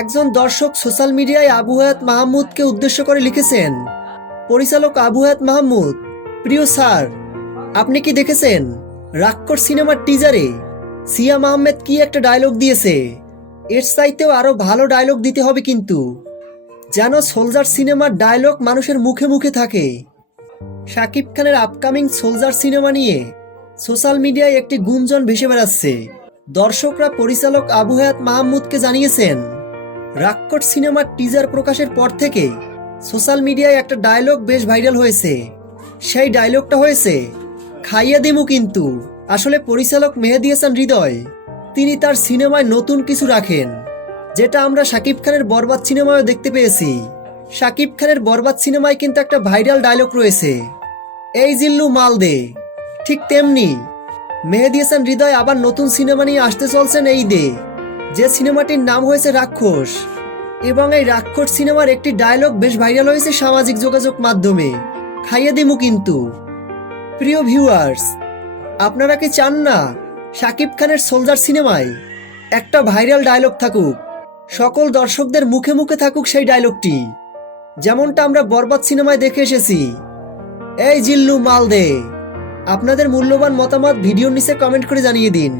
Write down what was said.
একজন দর্শক সোশ্যাল মিডিয়ায় আবু হায়াত মাহমুদকে উদ্দেশ্য করে লিখেছেন, পরিচালক আবু হায়াত মাহমুদ, প্রিয় স্যার, আপনি কি দেখেছেন রাক্ষস সিনেমার টিজারে সিয়াম আহমেদ কি একটা ডায়লগ দিয়েছে? এর চাইতেও আরো ভালো ডায়লগ দিতে হবে কিন্তু, যেন সোলজার সিনেমার ডায়লগ মানুষের মুখে মুখে থাকে। শাকিব খানের আপকামিং সোলজার সিনেমা নিয়ে সোশ্যাল মিডিয়ায় একটি গুঞ্জন ভেসে বেড়াচ্ছে। দর্শকরা পরিচালক আবু হায়াত মাহমুদকে জানিয়েছেন, রাক্ষস সিনেমার টিজার প্রকাশের পর থেকে সোশ্যাল মিডিয়ায় একটা ডায়লগ বেশ ভাইরাল হয়েছে। সেই ডায়লগটা হয়েছে, খাইয়ে দিমু কিন্তু। আসলে পরিচালক মেহেদী হাসান হৃদয় তিনি তার সিনেমায় নতুন কিছু রাখেন, যেটা আমরা শাকিব খানের বরবাদ সিনেমায়ও দেখতে পেয়েছি। শাকিব খানের বরবাদ সিনেমায় কিন্তু একটা ভাইরাল ডায়লগ রয়েছে, এই জিল্লু মাল দে। ঠিক তেমনি মেহেদী হাসান হৃদয় আবার নতুন সিনেমা নিয়ে আসতে চলছেন এই দে, যে সিনেমাটির নাম হয়েছে রাক্ষস। এবং এই রাক্ষস সিনেমার একটি ডায়লগ বেশ ভাইরাল হয়েছে সামাজিক যোগাযোগ মাধ্যমে, খাইয়ে দিমু কিন্তু। প্রিয় ভিউয়ার্স, আপনারা কি চান না শাকিব খানের সোলজার সিনেমায় একটা ভাইরাল ডায়লগ থাকুক, সকল দর্শকদের মুখে মুখে থাকুক সেই ডায়লগটি, যেমনটা আমরা বরবাদ সিনেমায় দেখে এসেছি, এই জিল্লু মাল দে? আপনাদের মূল্যবান মতামত ভিডিওর নিচে কমেন্ট করে জানিয়ে দিন।